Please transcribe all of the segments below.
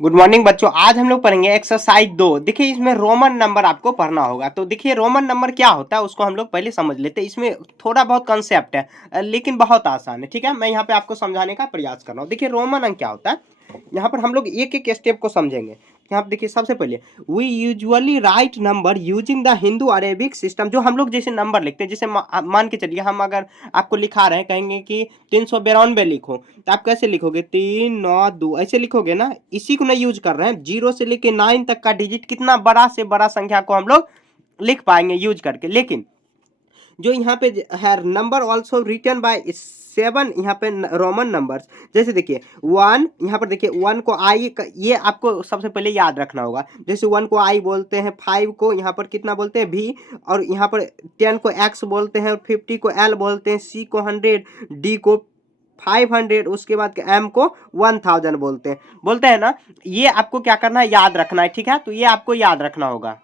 Good morning बच्चों। आज हम लोग पढ़ेंगे एक्सरसाइज 2। देखिए इसमें रोमन नंबर आपको पढ़ना होगा। तो देखिए रोमन नंबर क्या होता है उसको हम लोग पहले समझ लेते हैं। इसमें थोड़ा बहुत कंसेप्ट है लेकिन बहुत आसान है। ठीक है, मैं यहाँ पे आपको समझाने का प्रयास कर रहा हूँ। देखिए रोमन अंक क्या होता है, यहाँ पर हम लोग एक एक स्टेप को समझेंगे। यहाँ पर देखिए सबसे पहले we usually write number using the Hindu Arabic system. जो हम लोग जैसे नंबर लिखते हैं, जैसे मान के चलिए हम अगर आपको लिखा रहे हैं, कहेंगे कि 392 लिखो, तो आप कैसे लिखोगे? 392 ऐसे लिखोगे ना। इसी को नहीं यूज कर रहे हैं। 0 से लेके 9 तक का डिजिट कितना बड़ा से बड़ा संख्या को हम लोग लिख पाएंगे यूज करके। लेकिन जो यहाँ पे है नंबर ऑल्सो रिटर्न बाय 7, यहाँ पे रोमन नंबर्स। जैसे देखिए 1, यहाँ पर देखिए 1 को आई, ये आपको सबसे पहले याद रखना होगा। जैसे 1 को आई बोलते हैं, 5 को यहाँ पर कितना बोलते हैं? भी। और यहाँ पर 10 को एक्स बोलते हैं, और 50 को एल बोलते हैं, सी को 100, डी को 500, उसके बाद एम को 1000 बोलते हैं ना। ये आपको क्या करना है? याद रखना है। ठीक है, तो ये आपको याद रखना होगा।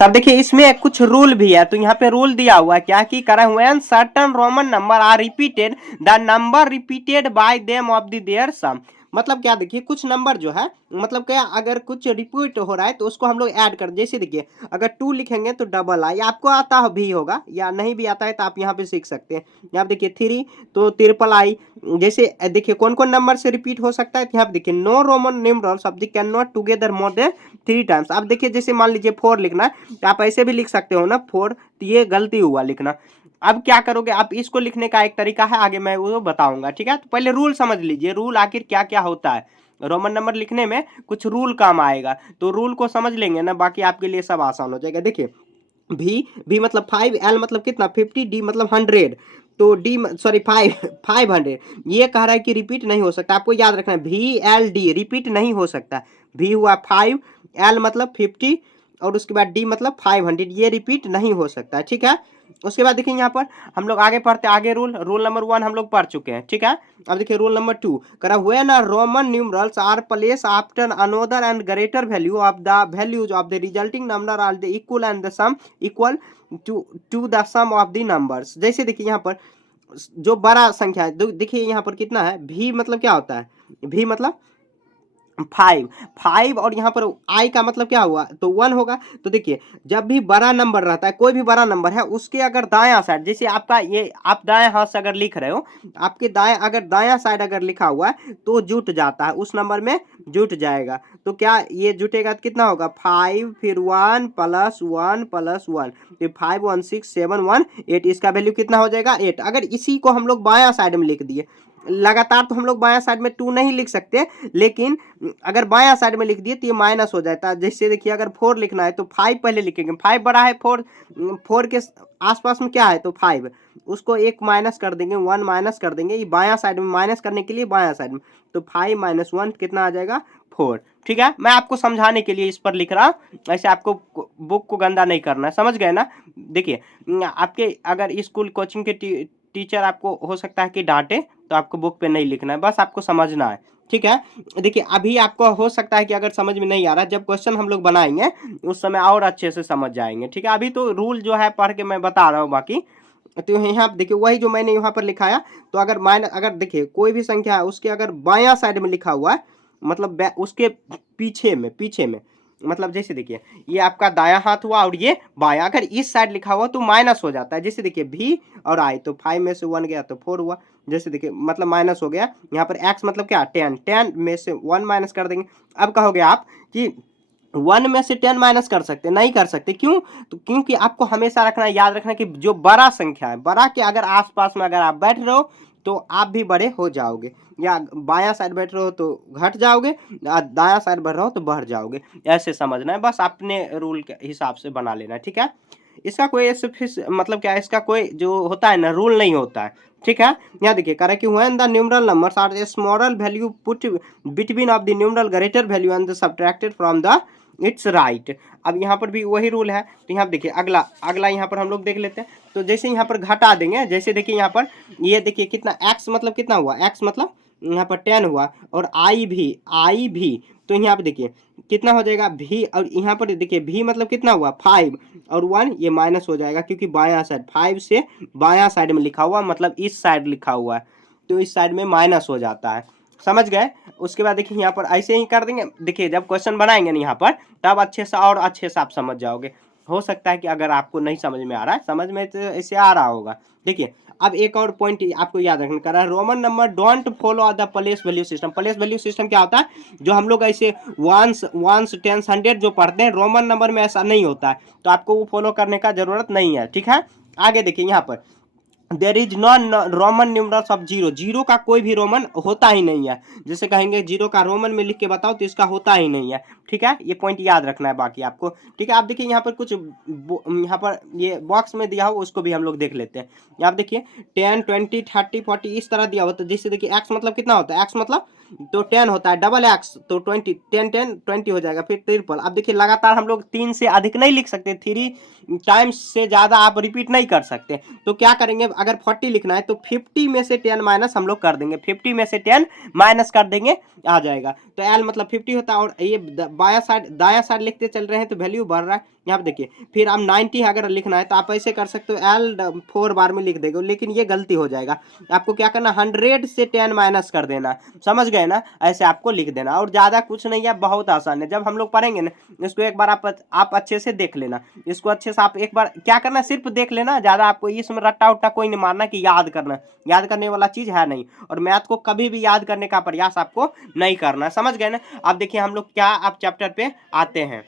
तब देखिए इसमें कुछ रूल भी है। तो यहाँ पे रूल दिया हुआ है क्या कि करें when certain Roman number are repeated the number repeated by them of the their sum. मतलब क्या, देखिए कुछ नंबर जो है, मतलब क्या, अगर कुछ रिपीट हो रहा है तो उसको हम लोग ऐड कर। जैसे देखिए अगर 2 लिखेंगे तो डबल आई, आपको आता भी होगा या नहीं भी आता है तो आप यहाँ पे सीख सकते हैं। यहाँ पे देखिए 3 तो ट्रिपल आई। जैसे देखिए कौन कौन नंबर से रिपीट हो सकता है, तो यहाँ पे देखिए no Roman numerals of the can not together more than 3 times. अब देखिए जैसे मान लीजिए 4 लिखना है तो आप ऐसे भी लिख सकते हो ना 4, तो ये गलती हुआ लिखना। अब क्या करोगे आप? इसको लिखने का एक तरीका है, आगे मैं वो बताऊंगा। ठीक है, तो पहले रूल समझ लीजिए। रूल आखिर क्या क्या होता है, रोमन नंबर लिखने में कुछ रूल काम आएगा। तो रूल को समझ लेंगे ना, बाकी आपके लिए सब आसान हो जाएगा। देखिए भी मतलब 5, एल मतलब कितना 50, डी मतलब 100। तो डी सॉरी 500 ये कह रहा है कि रिपीट नहीं हो सकता। आपको याद रखना है भी एल डी रिपीट नहीं हो सकता। भी हुआ 5, एल मतलब 50, और उसके बाद डी मतलब 500, ये रिपीट नहीं हो सकता है। ठीक है, उसके बाद देखिए यहाँ पर हम लोग आगे पढ़ते आगे। रूल नंबर 1 हम लोग पढ़ चुके हैं। ठीक है, अब देखिए रूल नंबर 2 करा when a Roman numerals are place after another and greater value of the values of the resulting number are the equal and the sum equal to the sum of the numbers. जैसे देखिए यहाँ पर जो बड़ा संख्या है, देखिए यहाँ पर कितना है? भी मतलब क्या होता है? भी मतलब 5 और यहाँ पर आई का मतलब क्या हुआ? तो 1 होगा। तो देखिए जब भी बड़ा नंबर रहता है, कोई भी बड़ा नंबर है, उसके अगर दायां साइड, जैसे आपका ये आप दाएं हाथ से अगर लिख रहे हो, आपके दाएं अगर दायां साइड अगर लिखा हुआ है तो जुट जाता है, उस नंबर में जुट जाएगा। तो क्या ये जुटेगा तो कितना होगा? 5 फिर 1 प्लस 1 प्लस 1, तो 5 1 6 7 1 8, इसका वैल्यू कितना हो जाएगा? 8। अगर इसी को हम लोग बायां साइड में लिख दिए लगातार, तो हम लोग बायां साइड में 2 नहीं लिख सकते, लेकिन अगर बायां साइड में लिख दिए तो ये माइनस हो जाता है। जैसे देखिए अगर 4 लिखना है तो 5 पहले लिखेंगे, 5 बड़ा है, 4 के आसपास में क्या है तो 5, उसको एक माइनस कर देंगे, 1 माइनस कर देंगे। ये बायां साइड में माइनस करने के लिए बायां साइड में, तो 5 माइनस 1 कितना आ जाएगा? 4। ठीक है, मैं आपको समझाने के लिए इस पर लिख रहा हूँ, ऐसे आपको बुक को गंदा नहीं करना है। समझ गए ना? देखिए आपके अगर स्कूल कोचिंग के टीचर आपको हो सकता है कि डांटे, तो आपको बुक पे नहीं लिखना है, बस आपको समझना है। ठीक है, देखिए अभी आपको हो सकता है कि अगर समझ में नहीं आ रहा, जब क्वेश्चन हम लोग बनाएंगे उस समय और अच्छे से समझ जाएंगे। ठीक है, अभी तो रूल जो है पढ़ के मैं बता रहा हूँ बाकी। तो यहाँ देखिए वही जो मैंने यहाँ पर लिखाया, तो अगर देखिए कोई भी संख्या है उसके अगर बायां साइड में लिखा हुआ है, मतलब उसके पीछे में मतलब जैसे देखिए ये आपका दायां हाथ हुआ और ये बायां, अगर इस साइड लिखा हुआ तो माइनस हो जाता है। जैसे देखिए भी और आई, तो 5 में से 1 गया तो 4 हुआ। जैसे देखिए मतलब माइनस हो गया। यहाँ पर x मतलब क्या? 10 में से 1 माइनस कर देंगे। अब कहोगे आप कि 1 में से 10 माइनस कर सकते? नहीं कर सकते। क्यों? तो क्योंकि आपको हमेशा रखना, याद रखना कि जो बड़ा संख्या है, बड़ा के अगर आसपास में अगर आप बैठ रहे हो तो आप भी बड़े हो जाओगे, या बायां साइड बैठ रहे हो तो घट जाओगे, दायां साइड बढ़ रहे हो तो बढ़ जाओगे। ऐसे समझना है, बस अपने रूल के हिसाब से बना लेना है। ठीक है, इसका कोई ऐसे मतलब क्या है, इसका कोई जो होता है ना रूल नहीं होता है। ठीक है, यहाँ देखिए करें कि when the numeral numbers are a small value put between of the numeral greater value and subtracted from the its right. अब यहाँ पर भी वही रूल है। तो यहाँ देखिए अगला अगला यहाँ पर हम लोग देख लेते हैं। तो जैसे यहाँ पर घटा देंगे, जैसे देखिए यहाँ पर ये देखिए कितना x मतलब कितना हुआ? x मतलब यहाँ पर 10 हुआ, और आई भी तो यहाँ पे देखिए कितना हो जाएगा? भी, और यहाँ पर देखिए भी मतलब कितना हुआ? 5 और 1, ये माइनस हो जाएगा क्योंकि बायां साइड 5 से बायां साइड में लिखा हुआ, मतलब इस साइड लिखा हुआ है, तो इस साइड में माइनस हो जाता है। समझ गए। उसके बाद देखिए यहाँ पर ऐसे ही कर देंगे। देखिए जब क्वेश्चन बनाएंगे ना यहाँ पर, तब अच्छे से और अच्छे से आप समझ जाओगे। हो सकता है कि अगर आपको नहीं समझ में आ रहा है, समझ में तो ऐसे आ रहा होगा। देखिए अब एक और पॉइंट आपको याद रखना कर रहा है, Roman number don't follow the place value system. Place value system क्या होता है, जो हम लोग ऐसे वंस वंस टेंस हंड्रेड जो पढ़ते हैं, रोमन नंबर में ऐसा नहीं होता है, तो आपको वो फॉलो करने का जरूरत नहीं है, ठीक है। आगे देखिए यहाँ पर there is non Roman numerals of zero. Zero का कोई भी रोमन होता ही नहीं है। जैसे कहेंगे जीरो का रोमन में लिख के बताओ, तो इसका होता ही नहीं है, ठीक है। ये पॉइंट याद रखना है बाकी आपको, ठीक है। आप देखिए यहाँ पर कुछ यहाँ पर ये बॉक्स में दिया हो, उसको भी हम लोग देख लेते हैं। यहाँ आप देखिए 10 20 30 40 इस तरह दिया हो, तो जैसे देखिए एक्स मतलब कितना होता है, एक्स मतलब तो 10 होता है, डबल एक्स तो 20, 10 10 20 हो जाएगा, फिर ट्रिपल। अब देखिए लगातार हम लोग 3 से अधिक नहीं लिख सकते, 3 टाइम्स से ज़्यादा आप रिपीट नहीं कर सकते। तो क्या करेंगे, अगर 40 लिखना है तो 50 में से 10 माइनस हम लोग कर देंगे, 50 में से 10 माइनस कर देंगे, आ जाएगा। तो एल मतलब 50 होता है, और ये बाया साइड दाया साइड लिखते चल रहे हैं तो वैल्यू बढ़ रहा है। यहाँ पे देखिए फिर आप 90 अगर लिखना है तो आप ऐसे कर सकते हो, एल 4 बार में लिख देंगे, लेकिन ये गलती हो जाएगा। आपको क्या करना, 100 से 10 माइनस कर देना, समझ गए ना, ऐसे आपको लिख देना। और ज़्यादा कुछ नहीं है, बहुत आसान है। जब हम लोग पढ़ेंगे ना इसको, एक बार आप अच्छे से देख लेना इसको, अच्छे से आप एक बार क्या करना, सिर्फ देख लेना, ज़्यादा आपको इसमें रट्टा उट्टा कोई नहीं मारना कि याद करना, याद करने वाला चीज़ है नहीं। और मैथ को कभी भी याद करने का प्रयास आपको नहीं करना, समझ गए ना। अब देखिए हम लोग क्या आप चैप्टर पे आते हैं।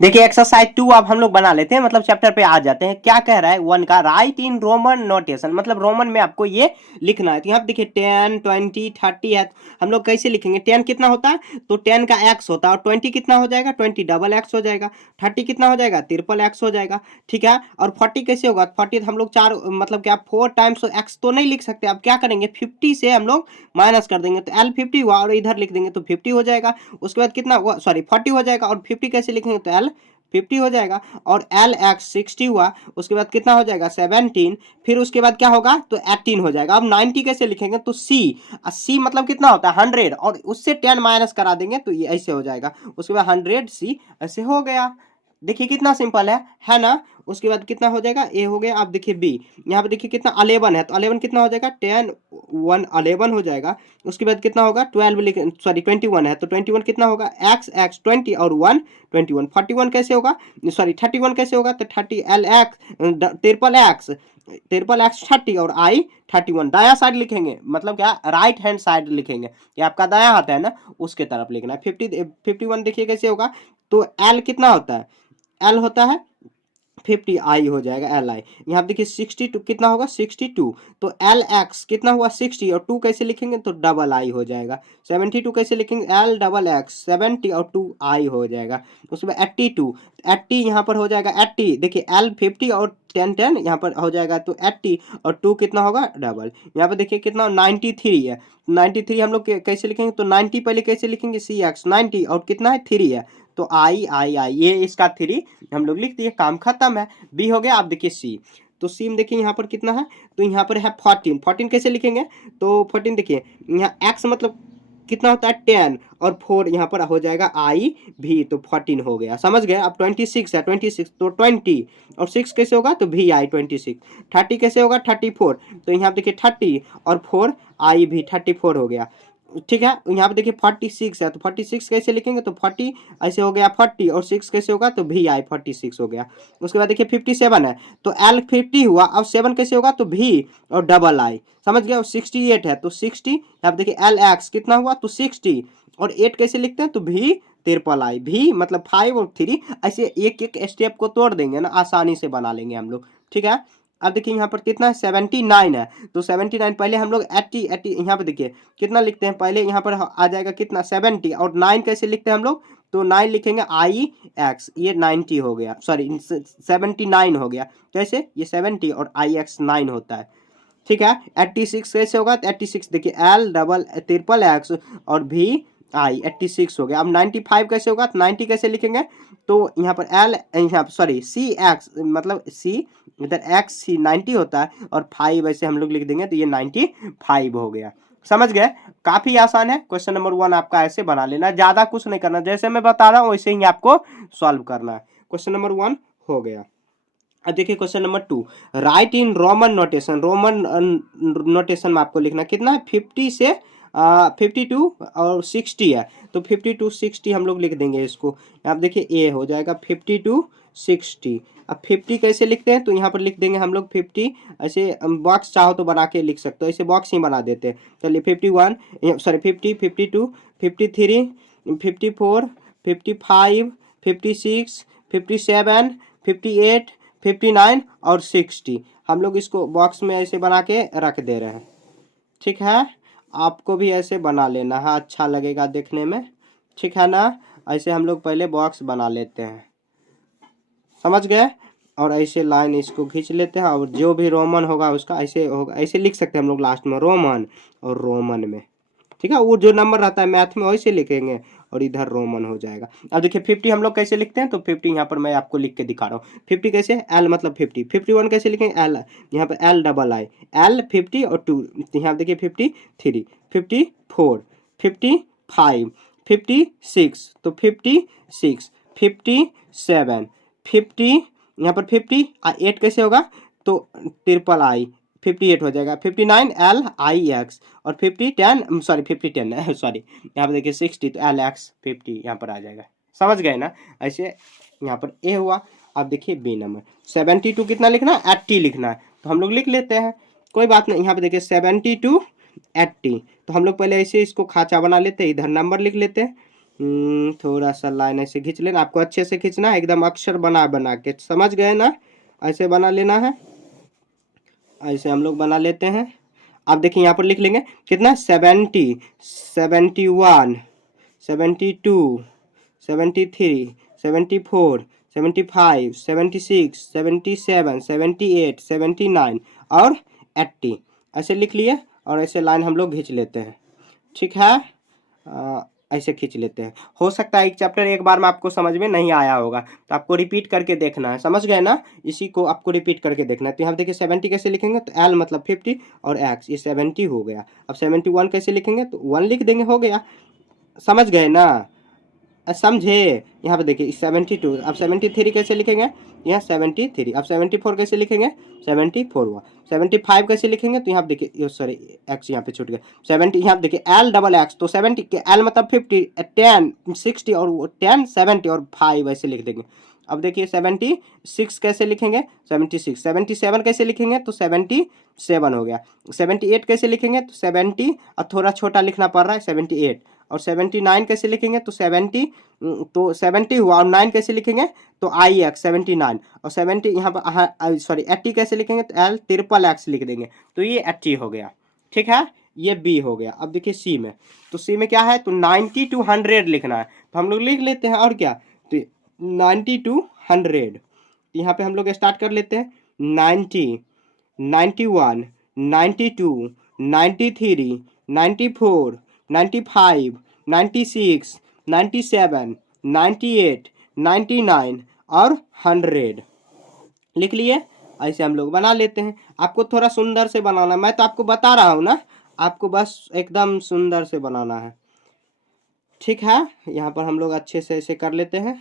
देखिए एक्सरसाइज 2 अब हम लोग बना लेते हैं, मतलब चैप्टर पे आ जाते हैं। क्या कह रहा है, 1 का राइट इन रोमन नोटेशन, मतलब रोमन में आपको ये लिखना है। तो यहाँ पे देखिए 10 20 30 है, हम लोग कैसे लिखेंगे, 10 कितना होता है, तो 10 का एक्स होता है, और 20 कितना हो जाएगा, 20 डबल एक्स हो जाएगा, 30 कितना हो जाएगा, ट्रिपल एक्स हो जाएगा, ठीक है। और 40 कैसे होगा, 40 हम लोग चार मतलब क्या 4 टाइम्स एक्स तो नहीं लिख सकते। अब क्या करेंगे, 50 से हम लोग माइनस कर देंगे, तो एल 50 हुआ, और इधर लिख देंगे तो 50 हो जाएगा। उसके बाद कितना हुआ, सॉरी 40 हो जाएगा, और 50 कैसे लिखेंगे, तो एल 50 हो जाएगा, और एल एक्स 60 हुआ। उसके बाद कितना हो जाएगा, 17। फिर उसके बाद क्या होगा, तो 18 हो जाएगा। अब 90 कैसे लिखेंगे, तो सी, सी मतलब कितना होता है 100, और उससे 10 माइनस करा देंगे तो ये ऐसे हो जाएगा। उसके बाद 100 सी ऐसे हो गया। देखिए कितना सिंपल है ना। उसके बाद कितना हो जाएगा, ए हो गया। आप देखिए बी, यहाँ पे देखिए कितना 11 है, तो 11 कितना हो जाएगा, 10 1 11 हो जाएगा। उसके बाद कितना होगा, 12 सॉरी 21 है, तो 21 कितना होगा, एक्स एक्स 20 और 1 21। 41 कैसे होगा, सॉरी 31 कैसे होगा, तो 30 एल एक्स ट्रिपल एक्स 30 और आई 31। दाया साइड लिखेंगे, मतलब क्या राइट हैंड साइड लिखेंगे, ये आपका दाया हाथ है ना, उसके तरफ लिखना है। 51 देखिए कैसे होगा, तो एल कितना होता है, एल होता है 50, आई हो जाएगा एल आई। यहाँ पे देखिए 62 कितना होगा, 62, तो एल एक्स कितना हुआ 60, और 2 कैसे लिखेंगे, तो डबल आई हो जाएगा। 72 कैसे लिखेंगे, एल डबल एक्स 70 और 2 आई हो जाएगा। उसके बाद 82, 80 यहाँ पर हो जाएगा 80, देखिए एल 50 और 10 10 यहाँ पर हो जाएगा, तो 80 और 2 कितना होगा, डबल। यहाँ पे देखिए कितना 93 है, 93 हम लोग कैसे लिखेंगे, तो 90 पहले कैसे लिखेंगे, सी एक्स 90 और कितना है 3 है, तो आई आई आई, ये इसका 3 हम लोग लिख दिए, काम खत्म है। बी हो गया। आप देखिए सी, तो सी में देखिए यहाँ पर कितना है, तो यहाँ पर है 14। 14 कैसे लिखेंगे, तो 14 देखिए यहाँ एक्स मतलब कितना होता है 10, और 4 यहाँ पर हो जाएगा आई भी, तो 14 हो गया, समझ गए। अब 26 है, 26 तो 20 और 6 कैसे होगा, तो भी आई 26। 30 कैसे होगा, 34, तो यहाँ देखिए 30 और 4 आई भी 34 हो गया, ठीक है। यहाँ पे देखिए 46 है, तो 46 कैसे लिखेंगे, तो 40 ऐसे हो गया 40, और 6 कैसे होगा, तो भी आई 46 हो गया। उसके बाद देखिए 57 है, तो एल 50 हुआ, अब 7 कैसे होगा, तो भी और डबल आई, समझ गया। और 68 है, तो 60 यहाँ पे देखिए एल एक्स कितना हुआ, तो 60, और 8 कैसे लिखते हैं, तो भी ट्रिपल आई, भी मतलब 5 और 3, ऐसे एक एक स्टेप को तोड़ देंगे ना, आसानी से बना लेंगे हम लोग, ठीक है। अब देखिए यहाँ पर कितना है 79 है, तो 79 पहले हम लोग 80 यहाँ पे देखिए कितना लिखते हैं, पहले यहाँ पर आ जाएगा कितना 70, और 9 कैसे लिखते हैं हम लोग, तो 9 लिखेंगे आई एक्स, ये 90 हो गया, सॉरी 79 हो गया। कैसे, ये 70 और आई एक्स 9 होता है, ठीक है। 86 कैसे होगा, तो 86 देखिए एल डबल ट्रिपल एक्स और भी आई 86 हो गया। अब 95 कैसे होगा, तो 90 कैसे लिखेंगे, तो यहाँ पर एल यहाँ पर सॉरी सी एक्स मतलब सी इधर एक्स सी 90 होता है, और 5 ऐसे हम लोग लिख देंगे, तो ये 95 हो गया, समझ गए। काफी आसान है। क्वेश्चन नंबर 1 आपका ऐसे बना लेना, ज्यादा कुछ नहीं करना, जैसे मैं बता रहा हूँ वैसे ही आपको सॉल्व करना है। क्वेश्चन नंबर 1 हो गया। अब देखिए question number 2, right in Roman notation. Roman notation में आपको लिखना कितना है, 50 से 52 और 60 है, तो 52 60 हम लोग लिख देंगे इसको। आप देखिए ए हो जाएगा 52 60। अब 50 कैसे लिखते हैं, तो यहाँ पर लिख देंगे हम लोग 50, ऐसे बॉक्स चाहो तो बना के लिख सकते हो, ऐसे बॉक्स ही बना देते हैं। चलिए 51 सॉरी 50 52 53 54 55 56 57 58 59 और 60 हम लोग इसको बॉक्स में ऐसे बना के रख दे रहे हैं। ठीक है, आपको भी ऐसे बना लेना है, अच्छा लगेगा देखने में। ठीक है ना, ऐसे हम लोग पहले बॉक्स बना लेते हैं, समझ गए। और ऐसे लाइन इसको खींच लेते हैं, और जो भी रोमन होगा उसका ऐसे होगा, ऐसे लिख सकते हैं हम लोग लास्ट में रोमन और रोमन में। ठीक है, वो जो नंबर रहता है मैथ में वैसे लिखेंगे, और इधर रोमन हो जाएगा। अब देखिए 50 हम लोग कैसे लिखते हैं, तो 50 यहाँ पर मैं आपको लिख के दिखा रहा हूँ। 50 कैसे, एल मतलब 50। 51 कैसे लिखेंगे, एल यहाँ पर एल डबल आई, एल 50 और 2, यहाँ देखिए 53 54 55 56, तो 56 57 50, यहाँ पर 50 8 कैसे होगा, तो ट्रिपल आई 58 हो जाएगा। 59 एल आई एक्स, और 50 10 सॉरी 50 10 सॉरी यहाँ पर देखिए 60, तो एल एक्स 50 यहाँ पर आ जाएगा। समझ गए ना, ऐसे यहाँ पर ए हुआ। अब देखिए बी नंबर 72 कितना लिखना है, 80 लिखना है, तो हम लोग लिख लेते हैं, कोई बात नहीं। यहाँ पे देखिए 72 80, तो हम लोग पहले ऐसे इसको खाचा बना लेते हैं, इधर नंबर लिख लेते हैं। थोड़ा सा लाइन ऐसे खींच लेना, आपको अच्छे से खींचना है, एकदम अक्षर बना बना के, समझ गए ना, ऐसे बना लेना है। ऐसे हम लोग बना लेते हैं। आप देखिए यहाँ पर लिख लेंगे कितना, 70 71 72 73 74 75 76 77 78 79 और 80 ऐसे लिख लिए, और ऐसे लाइन हम लोग खींच लेते हैं। ठीक है, ऐसे खींच लेते हैं। हो सकता है एक चैप्टर एक बार में आपको समझ में नहीं आया होगा, तो आपको रिपीट करके देखना है, समझ गए ना, इसी को आपको रिपीट करके देखना है। तो यहाँ देखिए 70 कैसे लिखेंगे, तो एल मतलब 50 और एक्स, ये 70 हो गया। अब 71 कैसे लिखेंगे, तो 1 लिख देंगे, हो गया। समझ गए ना, समझे। यहाँ पे देखिए 72, अब 73 कैसे लिखेंगे, यहाँ 73। अब 74 कैसे लिखेंगे, 74 हुआ। 75 कैसे लिखेंगे, तो यहाँ पे देखिए सॉरी एक्स यहाँ पे छूट गया। 70 यहाँ पे देखिए एल डबल एक्स, तो 70 के एल मतलब 50 10 60 और 10 70 और 5 ऐसे लिख देंगे। अब देखिए 76 कैसे लिखेंगे, 76 77 कैसे लिखेंगे, तो 77 हो गया। 78 कैसे लिखेंगे, तो 70 और थोड़ा छोटा लिखना पड़ रहा है 78। और 79 कैसे लिखेंगे, तो 70 तो 70 हुआ, और 9 कैसे लिखेंगे, तो आई एक्स 79, और 70 यहाँ पर सॉरी 80 कैसे लिखेंगे, तो एल ट्रिपल एक्स लिख देंगे, तो ये 80 हो गया। ठीक है, ये बी हो गया। अब देखिए सी में, तो सी में क्या है, तो 90 to 100 लिखना है, तो हम लोग लिख लेते हैं, और क्या, तो 90 to 100, यहाँ पे हम लोग स्टार्ट कर लेते हैं। 90 91 92 93 94 95 96 97 98 99 और 100 लिख लिए। ऐसे हम लोग बना लेते हैं। आपको थोड़ा सुंदर से बनाना, मैं तो आपको बता रहा हूँ ना, आपको बस एकदम सुंदर से बनाना है। ठीक है, यहाँ पर हम लोग अच्छे से ऐसे कर लेते हैं।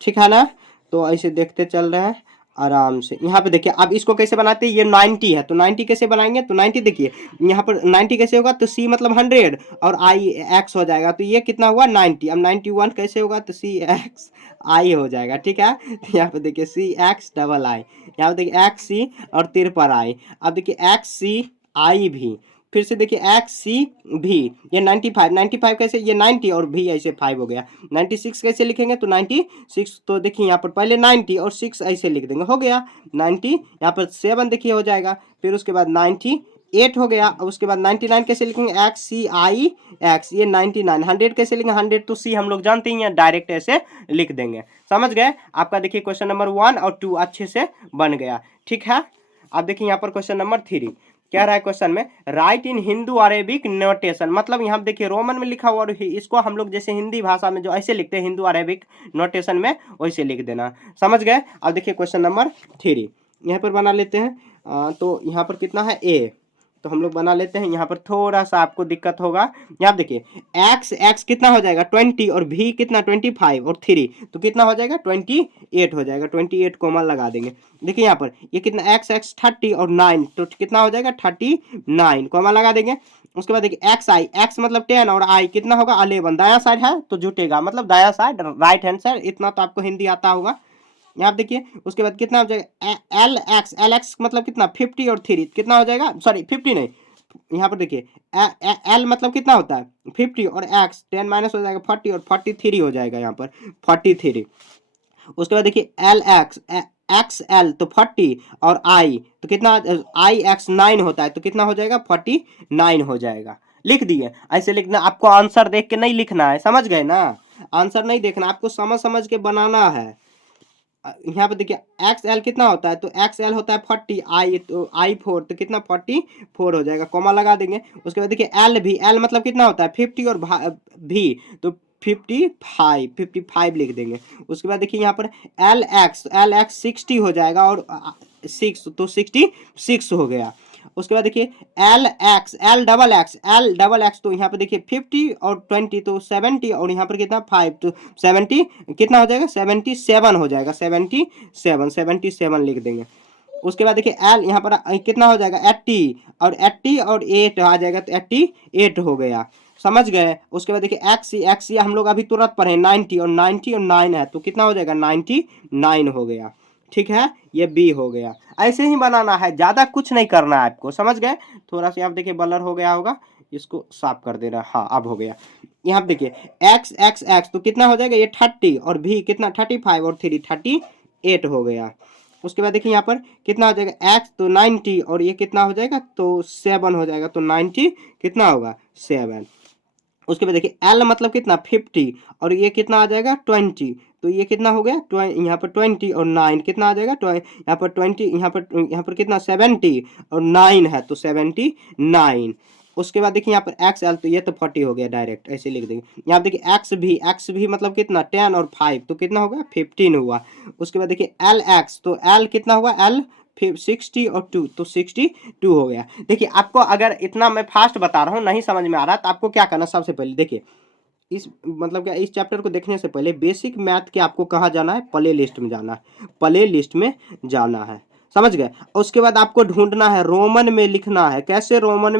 ठीक है ना, तो ऐसे देखते चल रहे हैं आराम से। यहाँ पे देखिए अब इसको कैसे बनाते हैं, ये 90 है, तो 90 कैसे बनाएंगे, तो 90 देखिए यहाँ पर 90 कैसे होगा, तो सी मतलब 100 और आई एक्स हो जाएगा, तो ये कितना हुआ 90। अब 91 कैसे होगा, तो सी एक्स आई हो जाएगा। ठीक है, तो यहाँ पे देखिए सी एक्स डबल आई, यहाँ पे देखिए एक्स सी और तिरपर आई। अब देखिए एक्स सी आई भी, फिर से देखिए एक्स सी भी, ये 95 95 कैसे, ये 90 और भी ऐसे 5 हो गया। 96 कैसे लिखेंगे, तो 96, तो देखिए यहाँ पर पहले 90 और 6 ऐसे लिख देंगे, हो गया 90। यहाँ पर 7 देखिए हो जाएगा, फिर उसके बाद 98 हो गया। और उसके बाद 99 कैसे लिखेंगे, एक्स सी आई एक्स, ये 99। 100 कैसे लिखेंगे, 100 तो सी हम लोग जानते ही हैं, डायरेक्ट ऐसे लिख देंगे। समझ गए, आपका देखिए क्वेश्चन नंबर 1 और 2 अच्छे से बन गया। ठीक है, अब देखिए यहाँ पर क्वेश्चन नंबर 3 क्या रहा है क्वेश्चन में, राइट इन हिंदू अरेबिक नोटेशन, मतलब यहाँ देखिए रोमन में लिखा हुआ, और इसको हम लोग जैसे हिंदी भाषा में जो ऐसे लिखते हैं हिंदू अरेबिक नोटेशन में, वैसे लिख देना। समझ गए। अब देखिए क्वेश्चन नंबर 3 यहाँ पर बना लेते हैं। तो यहाँ पर कितना है ए, तो हम लोग बना लेते हैं। यहाँ पर थोड़ा सा आपको दिक्कत होगा। यहाँ देखिए x कितना हो जाएगा 20 और v कितना 25 और 3 तो कितना हो जाएगा 28 हो जाएगा। 28 कोमा लगा देंगे। देखिए यहाँ पर ये कितना x 30 और 9 तो कितना हो जाएगा 39 कोमा लगा देंगे। उसके बाद देखिए x मतलब 10 और i कितना होगा 11। दाया साइड है तो जुटेगा, मतलब दाया साइड राइट हैंड साइड, इतना तो आपको हिंदी आता होगा। यहाँ देखिए उसके बाद कितना हो जाएगा एल एक्स मतलब कितना 50 और 3 कितना हो जाएगा, सॉरी 50 नहीं, यहाँ पर देखिए एल मतलब कितना होता है 50 और एक्स 10 माइनस हो जाएगा 40 और 43 हो जाएगा यहाँ पर 43। उसके बाद देखिए एल एक्स एल तो 40 और आई तो कितना आई एक्स 9 होता है तो कितना हो जाएगा 49 हो जाएगा। लिख दिए। ऐसे लिखना, आपको आंसर देख के नहीं लिखना है, समझ गए ना। आंसर नहीं देखना, आपको समझ समझ के बनाना है। यहाँ पे देखिए एक्स एल कितना होता है तो एक्स एल होता है 40, आई तो आई 4 तो कितना 44 हो जाएगा, कोमा लगा देंगे। उसके बाद देखिए एल मतलब कितना होता है 50 और भी तो 55 लिख देंगे। उसके बाद देखिए यहाँ पर एल एक्स 60 हो जाएगा और 6 तो 66 हो गया। उसके बाद देखिए एल डबल एक्स तो यहाँ पे देखिए 50 और 20 तो 70 और यहाँ पर कितना 5 तो 70 कितना हो जाएगा 77 हो जाएगा। 77 लिख देंगे। उसके बाद देखिए एल यहाँ पर कितना हो जाएगा 80 और 8 आ जाएगा तो 88 हो गया, समझ गए। उसके बाद देखिए एक्स हम लोग अभी तुरंत पढ़े 90 और 9 है तो कितना हो जाएगा 99 हो गया। ठीक है, ये बी हो गया। ऐसे ही बनाना है, ज़्यादा कुछ नहीं करना है आपको, समझ गए। थोड़ा सा यहाँ देखिए ब्लर हो गया होगा, इसको साफ कर देना। हाँ अब हो गया। यहाँ पे देखिए एक्स तो कितना हो जाएगा ये 30 और भी कितना 35 और 3 38 हो गया। उसके बाद देखिए यहाँ पर कितना हो जाएगा एक्स तो 90 और ये कितना हो जाएगा तो 7 हो जाएगा तो 90 कितना होगा 7। उसके बाद देखिए एल मतलब कितना 50 और ये कितना आ जाएगा 20 तो ये कितना हो गया यहाँ पर 20 और 9 कितना आ जाएगा यहाँ पर 20 यहाँ पर कितना 70 और 9 है तो 79। उसके बाद देखिए यहाँ पर एक्स एल तो ये तो 40 हो गया, डायरेक्ट ऐसे लिख देंगे। यहाँ देखिए एक्स भी मतलब कितना 10 और 5 तो कितना होगा 15 हुआ। उसके बाद देखिए एल एक्स तो एल कितना हुआ एल 60 और 2 तो 62 हो गया। देखिए आपको अगर इतना मैं फास्ट बता रहा हूँ नहीं समझ में आ रहा तो आपको क्या करना, सबसे पहले देखिए इस मतलब क्या इस चैप्टर को देखने से पहले बेसिक मैथ के आपको कहाँ जाना है, प्ले लिस्ट में जाना है, प्ले लिस्ट में जाना है, समझ गए। उसके बाद आपको ढूंढना है रोमन में लिखना है। कैसे रोमन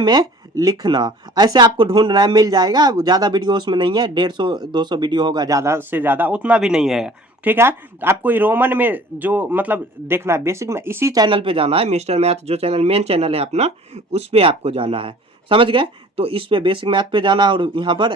में लिखना, ऐसे आपको ढूंढना है, मिल जाएगा। ज़्यादा वीडियो उसमें नहीं है, 150-200 वीडियो होगा, ज़्यादा से ज़्यादा उतना भी नहीं है। ठीक है, आपको रोमन में जो मतलब देखना है बेसिक में, इसी चैनल पे जाना है, मिस्टर मैथ जो चैनल मेन चैनल है अपना, उस पर आपको जाना है, समझ गए। तो इस पे बेसिक मैथ पे जाना और यहाँ पर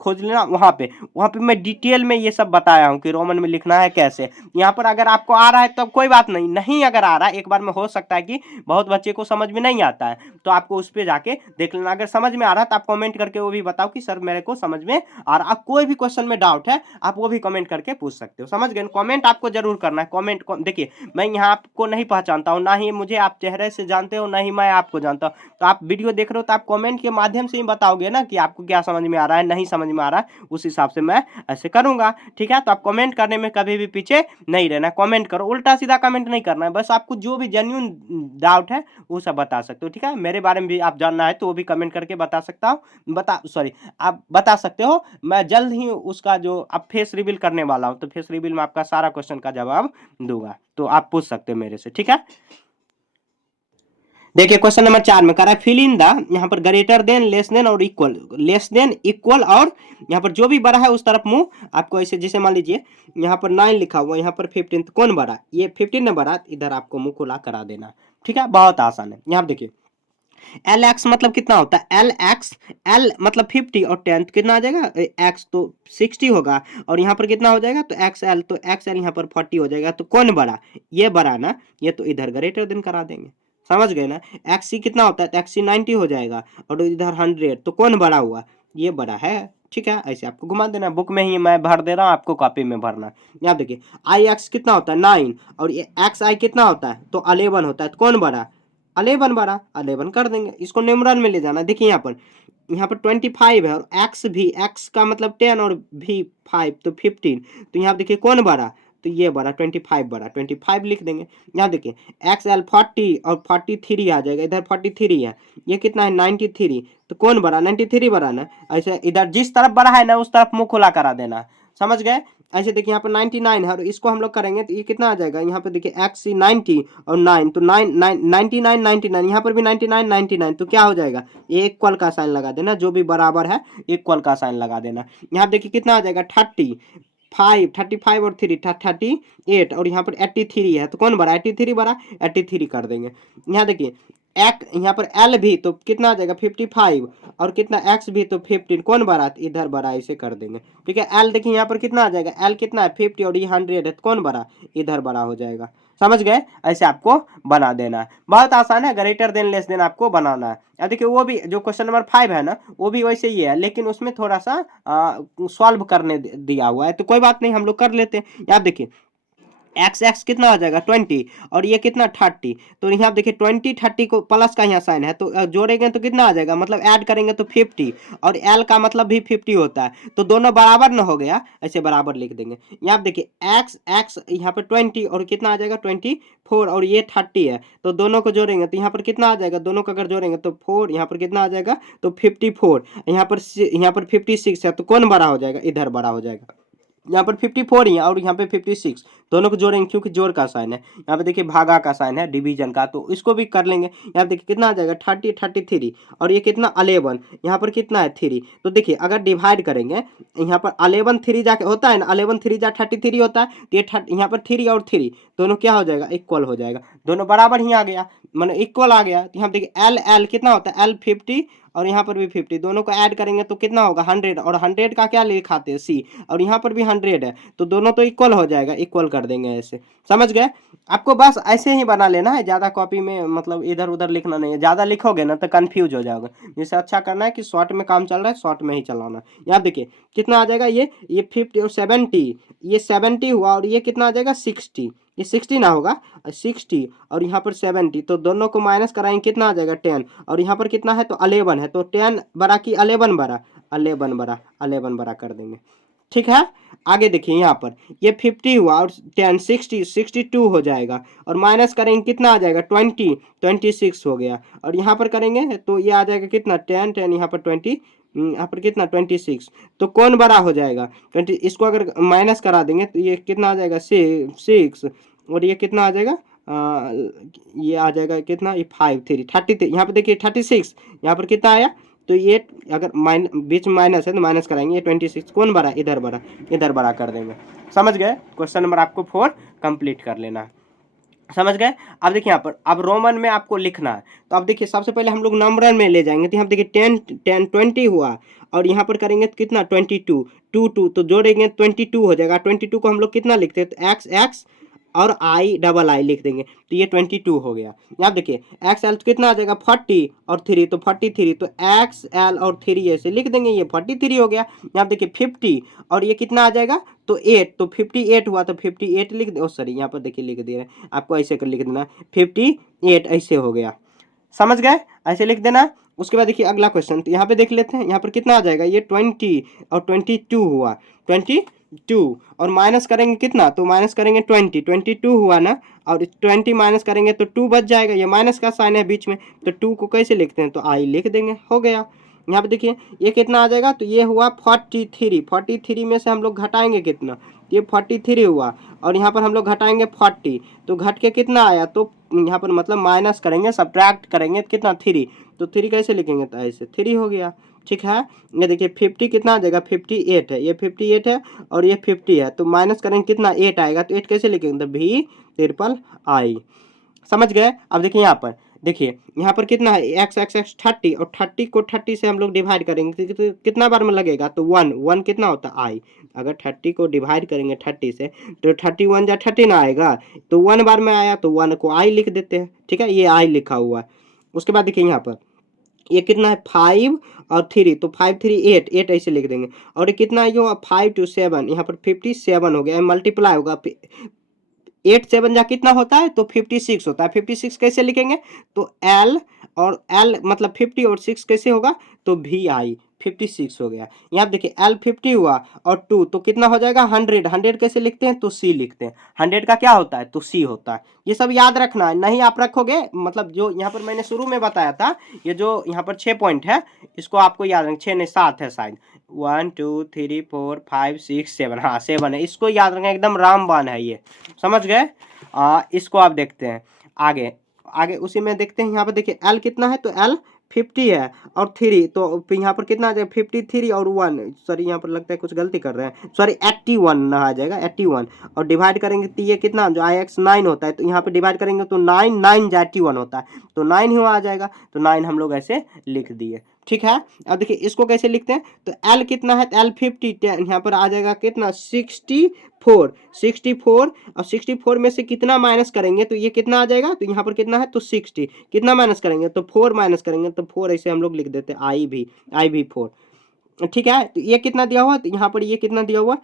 खोज लेना। वहाँ पे मैं डिटेल में ये सब बताया हूँ कि रोमन में लिखना है कैसे। यहाँ पर अगर आपको आ रहा है तो कोई बात नहीं अगर आ रहा है एक बार में हो सकता है कि बहुत बच्चे को समझ में नहीं आता है, तो आपको उस पर जाके देख लेना। अगर समझ में आ रहा है तो आप कमेंट करके वो भी बताओ कि सर मेरे को समझ में आ रहा। कोई भी क्वेश्चन में डाउट है आप वो भी कमेंट करके पूछ सकते हो, समझ गए। कमेंट आपको जरूर करना है। कमेंट देखिए मैं यहाँ आपको नहीं पहचानता हूँ, ना ही मुझे आप चेहरे से जानते हो, ना ही मैं आपको जानता हूँ। तो आप वीडियो देख रहे हो तो आप कमेंट के माध्यम से ही बताओगे ना कि आपको क्या समझ में आ रहा है, नहीं समझ में आ रहा है, उस हिसाब से मैं ऐसे करूंगा। ठीक है, तो आप कमेंट करने में कभी भी पीछे नहीं रहना, कमेंट करो, उल्टा सीधा कमेंट नहीं करना है। बस आपको जो भी जेन्युइन डाउट है वो सब बता सकते हो। ठीक है, मेरे बारे में भी आप जानना है तो वो भी कमेंट करके बता सकता हूँ, आप बता सकते हो। मैं जल्द ही उसका जो अब फेस रिवील करने वाला हूँ तो फेस रिवील में आपका सारा क्वेश्चन का जवाब दूंगा, तो आप पूछ सकते हो मेरे से। ठीक है, देखिए क्वेश्चन नंबर 4 में कह रहा है फिल इन द, यहाँ पर ग्रेटर देन, लेस देन और इक्वल, लेस देन, इक्वल और यहाँ पर जो भी बड़ा है उस तरफ मुंह आपको ऐसे, जैसे मान लीजिए यहाँ पर 9 लिखा हुआ, यहाँ पर 15, तो कौन बड़ा, ये 15 ना बड़ा, इधर आपको मुंह खुला करा देना। ठीक है, बहुत आसान है। यहाँ देखिए एल एक्स मतलब कितना होता है एल मतलब 50 और 10 तो कितना आ जाएगा एक्स तो 60 होगा और यहाँ पर कितना हो जाएगा तो एक्स एल, तो एक्स एल यहाँ पर 40 हो जाएगा। तो कौन बड़ा, ये बड़ा ना, ये तो इधर ग्रेटर देन करा देंगे, समझ गए ना। एक्स सी कितना होता है तो एक्स सी 90 हो जाएगा और इधर 100, तो कौन बड़ा हुआ, ये बड़ा है। ठीक है, ऐसे आपको घुमा देना, बुक में ही मैं भर दे रहा हूँ, आपको कॉपी में भरना। यहाँ देखिए आई एक्स कितना होता है 9 और ये एक्स आई कितना होता है तो 11 होता है, तो कौन बड़ा 11 बड़ा, 11 कर देंगे। इसको न्यूमरल में ले जाना। देखिए यहाँ पर 25 है और एक्स भी, एक्स का मतलब 10 और भी 5 तो 15, तो यहाँ देखिए कौन बड़ा तो ये बड़ा 25 बड़ा 25 लिख देंगे। यहाँ देखिए एक्स एल 40 और 43 आ जाएगा, इधर 43 है, ये कितना है 93, तो कौन बड़ा 93 बड़ा ना। ऐसे इधर जिस तरफ बड़ा है ना उस तरफ मुंह खुला करा देना, समझ गए। ऐसे देखिए यहाँ पर 99 है और इसको हम लोग करेंगे तो ये कितना आ जाएगा, यहाँ पर देखिए एक्स सी 90 और 9 तो 99 यहाँ पर भी 99 तो क्या हो जाएगा, ये इक्वल का साइन लगा देना, जो भी बराबर है इक्वल का साइन लगा देना। यहाँ देखिए कितना आ जाएगा 35 और 3 38 और यहाँ पर 83 है, तो कौन बड़ा 83 बड़ा 83 कर देंगे। यहाँ देखिए यहाँ पर एल भी तो कितना आ जाएगा 55 और कितना एक्स भी तो 15, कौन बड़ा इधर बड़ा, इसे कर देंगे। ठीक है एल देखिए यहाँ पर कितना आ जाएगा, एल कितना है 50 और ये 100 है, तो कौन बड़ा इधर बड़ा हो जाएगा। समझ गए, ऐसे आपको बना देना है, बहुत आसान है, ग्रेटर देन लेस देन आपको बनाना है। अब देखिए वो भी जो क्वेश्चन नंबर 5 है ना वो भी वैसे ही है, लेकिन उसमें थोड़ा सा सॉल्व करने दिया हुआ है, तो कोई बात नहीं हम लोग कर लेते हैं। यहाँ देखिए एक्स एक्स कितना आ जाएगा 20 और ये कितना 30, तो यहाँ देखिए 20 30 को प्लस का यहाँ साइन है, तो जोड़ेंगे तो कितना आ जाएगा, मतलब ऐड करेंगे तो 50 और एल का मतलब भी 50 होता है, तो दोनों बराबर ना हो गया, ऐसे बराबर लिख देंगे। यहाँ देखिए एक्स एक्स यहाँ पर 20 और कितना आ जाएगा 24 और ये 30 है, तो दोनों को जोड़ेंगे तो यहाँ पर कितना आ जाएगा, दोनों को अगर जोड़ेंगे तो 4 यहाँ पर कितना आ जाएगा तो 54, यहाँ पर 56 है, तो कौन बड़ा हो जाएगा, इधर बड़ा हो जाएगा। यहाँ पर 54 ही है और यहाँ पे 56, दोनों को जोड़ेंगे क्योंकि जोड़ का साइन है। यहाँ पे देखिए भागा का साइन है डिवीजन का, तो इसको भी कर लेंगे। यहाँ देखिए कितना आ जाएगा 33 और ये कितना 11, यहाँ पर कितना है 3, तो देखिए अगर डिवाइड करेंगे यहाँ पर 11 3 जाके होता है ना, 11 3 जा 33 होता है, तो ये यहाँ पर 3 और 3 दोनों क्या हो जाएगा इक्वल हो जाएगा, दोनों बराबर ही आ गया, मैंने इक्वल आ गया। तो यहाँ देखिए एल एल कितना होता है एल 50 और यहाँ पर भी 50, दोनों को ऐड करेंगे तो कितना होगा 100 और 100 का क्या लिखाते हैं सी, और यहाँ पर भी 100 है, तो दोनों तो इक्वल हो जाएगा, इक्वल कर देंगे ऐसे। समझ गए, आपको बस ऐसे ही बना लेना है, ज़्यादा कॉपी में मतलब इधर उधर लिखना नहीं है, ज़्यादा लिखोगे ना तो कंफ्यूज हो जाओगे। जिससे अच्छा करना है कि शॉर्ट में काम चल रहा है शॉर्ट में ही चलाना। यहाँ देखिए कितना आ जाएगा, ये 50 और 70, ये 70 हुआ और ये कितना आ जाएगा 60, ये 60 ना होगा 60 और यहाँ पर 70, तो दोनों को माइनस कराएंगे कितना आ जाएगा 10 और यहाँ पर कितना है तो 11 है, तो 10 बड़ा की 11 बड़ा 11 बड़ा कर देंगे। ठीक है, आगे देखिए यहाँ पर ये 50 हुआ और 10 62 हो जाएगा और माइनस करेंगे कितना आ जाएगा 26 हो गया, और यहाँ पर करेंगे तो ये आ जाएगा कितना 10 यहाँ पर 20 यहाँ पर कितना 26, तो कौन बड़ा हो जाएगा 20, इसको अगर माइनस करा देंगे तो ये कितना आ जाएगा 6 और ये कितना आ जाएगा ये आ जाएगा कितना ये 5 3 30, यहाँ पर देखिए 36, यहाँ पर कितना आया, तो ये अगर बीच में माइनस है तो माइनस कराएंगे, ये 26 कौन बड़ा इधर बड़ा कर देंगे। समझ गए, क्वेश्चन नंबर आपको 4 कंप्लीट कर लेना है। समझ गए। अब देखिए यहाँ पर अब रोमन में आपको लिखना है, तो अब देखिए सबसे पहले हम लोग नंबर में ले जाएंगे, तो यहाँ देखिए 10 20 हुआ और यहाँ पर करेंगे तो कितना 22 तो जोड़ेंगे 22 हो जाएगा। 22 को हम लोग कितना लिखते हैं तो एक्स एक्स और आई डबल आई लिख देंगे, तो ये 22 हो गया। यहाँ देखिए एक्स एल कितना आ जाएगा 40 और 3 तो 43, तो एक्स एल और 3 ऐसे लिख देंगे, ये 43 हो गया। यहाँ देखिए 50 और ये कितना आ जाएगा तो 8, तो 58 हुआ तो 58 लिख दे, सॉरी यहाँ पर देखिए लिख दे रहे हैं आपको, ऐसे कर लिख देना 58 ऐसे हो गया। समझ गए, ऐसे लिख देना। उसके बाद देखिए अगला क्वेश्चन, तो यहाँ पे देख लेते हैं, यहाँ पर कितना आ जाएगा ये 20 और 22 हुआ 22 और माइनस करेंगे कितना, तो माइनस करेंगे 22 हुआ ना, और 20 माइनस करेंगे तो 2 बच जाएगा, ये माइनस का साइन है बीच में, तो 2 को कैसे लिखते हैं तो आई लिख देंगे, हो गया। यहाँ पे देखिए ये कितना आ जाएगा, तो ये हुआ 43 में से हम लोग घटाएंगे कितना, ये 43 हुआ और यहाँ पर हम लोग घटाएंगे 40, तो घट के कितना आया, तो यहाँ पर मतलब माइनस करेंगे सब्ट्रैक्ट करेंगे कितना 3, तो 3 कैसे लिखेंगे तो ऐसे 3 हो गया। ठीक है, ये देखिए 50 कितना आ जाएगा 58 है, ये 58 है और ये 50 है, तो माइनस करेंगे कितना 8 आएगा, तो 8 कैसे लिखेंगे तो भी ट्रिपल आई। समझ गए। अब देखिए यहाँ पर कितना है एक्स एक्स एक्स 30 और 30 को 30 से हम लोग डिवाइड करेंगे तो कितना बार में लगेगा तो 1 कितना होता है आई, अगर 30 को डिवाइड करेंगे 30 से तो 31 जा 30 ना आएगा, तो 1 बार में आया तो 1 को आई लिख देते हैं। ठीक है, ये आई लिखा हुआ है। उसके बाद देखिए यहाँ पर ये कितना है 5 और 3, तो 5 3 8 ऐसे लिख देंगे, और ये कितना है जो 5 2 7 यहाँ पर 57 हो गया, मल्टीप्लाई होगा 8 7 जा कितना होता है तो 56 होता है। 56 कैसे लिखेंगे तो एल और एल मतलब 50 और 6 कैसे होगा तो वी आई, 56 हो गया। यहाँ देखिए L 50 हुआ और 2 तो कितना हो जाएगा 100। 100 कैसे लिखते हैं, तो C लिखते हैं। 100 का क्या होता है, तो C होता है। ये सब याद रखना है, नहीं आप रखोगे मतलब जो यहाँ पर मैंने शुरू में बताया था, ये जो यहाँ पर 6 पॉइंट है इसको आपको याद रखना। 6 नहीं 7 है शायद, 1 2 3 4 5 6 7, हाँ 7 है, इसको याद रखना, एकदम रामबाण है ये, समझ गए। इसको आप देखते हैं आगे। आगे उसी में देखते हैं, यहाँ पर देखिए L कितना है, तो L 50 है और 3, तो यहाँ पर कितना आ जाएगा 53 और 1, सॉरी यहाँ पर लगता है कुछ गलती कर रहे हैं, सॉरी 81 आ जाएगा 81, और डिवाइड करेंगे तो ये कितना जो IX 9 होता है, तो यहाँ पर डिवाइड करेंगे तो 9 9 81 होता है, तो 9 ही आ जाएगा, तो 9 हम लोग ऐसे लिख दिए। ठीक है, अब देखिए इसको कैसे लिखते हैं, तो L कितना है, L 50, यहाँ पर आ जाएगा कितना 64, 64 और 64 में से कितना माइनस करेंगे तो ये कितना आ जाएगा, तो यहाँ पर कितना है तो 60, कितना माइनस करेंगे तो 4 माइनस करेंगे, तो 4 ऐसे हम लोग लिख देते हैं आई भी 4। ठीक है, तो ये कितना दिया हुआ, तो यहाँ पर ये कितना दिया हुआ,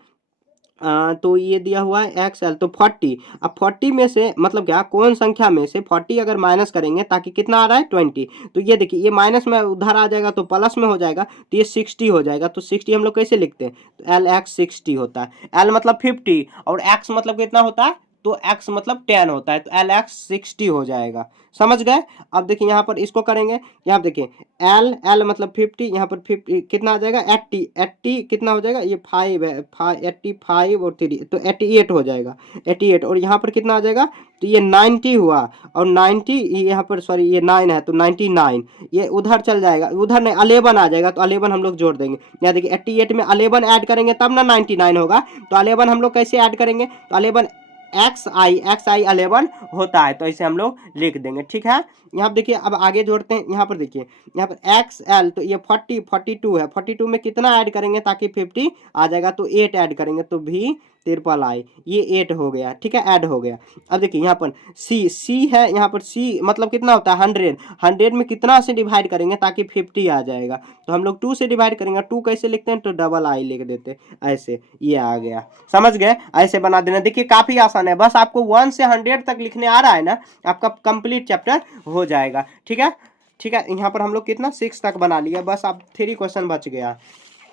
तो ये दिया हुआ है XL, तो 40। अब 40 में से मतलब क्या, कौन संख्या में से 40 अगर माइनस करेंगे ताकि कितना आ रहा है 20, तो ये देखिए ये माइनस में उधर आ जाएगा तो प्लस में हो जाएगा, तो ये 60 हो जाएगा। तो 60 हम लोग कैसे लिखते हैं, तो LX 60 होता है। L मतलब 50 और X मतलब कितना होता है, तो X मतलब 10 होता है, तो LX 60 हो जाएगा, समझ गए। अब देखिए यहाँ पर इसको करेंगे, यहाँ पर देखिए L मतलब 50, यहाँ पर 50 कितना आ जाएगा 80, 80 कितना हो जाएगा, ये 5 है, 85 और 3 तो 88 हो जाएगा, 88, और यहाँ पर कितना आ जाएगा, तो ये 90 हुआ और 90 यहाँ पर सॉरी ये 9 है तो 99, ये उधर चल जाएगा, उधर नहीं 11 आ जाएगा, तो 11 हम लोग जोड़ देंगे। यहाँ देखिए 88 में 11 ऐड करेंगे तब ना 99 होगा, तो 11 हम लोग कैसे ऐड करेंगे, तो 11 XI 11 होता है, तो ऐसे हम लोग लिख देंगे। ठीक है, यहाँ देखिए अब आगे जोड़ते हैं, यहाँ पर देखिए यहाँ पर XL, तो ये 42 है, 42 में कितना ऐड करेंगे ताकि 50 आ जाएगा, तो 8 ऐड करेंगे, तो भी तिरपल आई, ये 8 हो गया। ठीक है, ऐड हो गया। अब देखिए यहाँ पर C है, यहाँ पर C मतलब कितना होता है 100, 100 में कितना से डिवाइड करेंगे ताकि 50 आ जाएगा, तो हम लोग 2 से डिवाइड करेंगे। 2 कैसे लिखते हैं, तो डबल आई लिख देते ऐसे, ये आ गया, समझ गए, ऐसे बना देना। देखिए काफी आसान है, बस आपको 1 से 100 तक लिखने आ रहा है ना, आपका कंप्लीट चैप्टर हो जाएगा। ठीक है, ठीक है, यहाँ पर हम लोग कितना 6 तक बना लिया, बस अब 3 क्वेश्चन बच गया।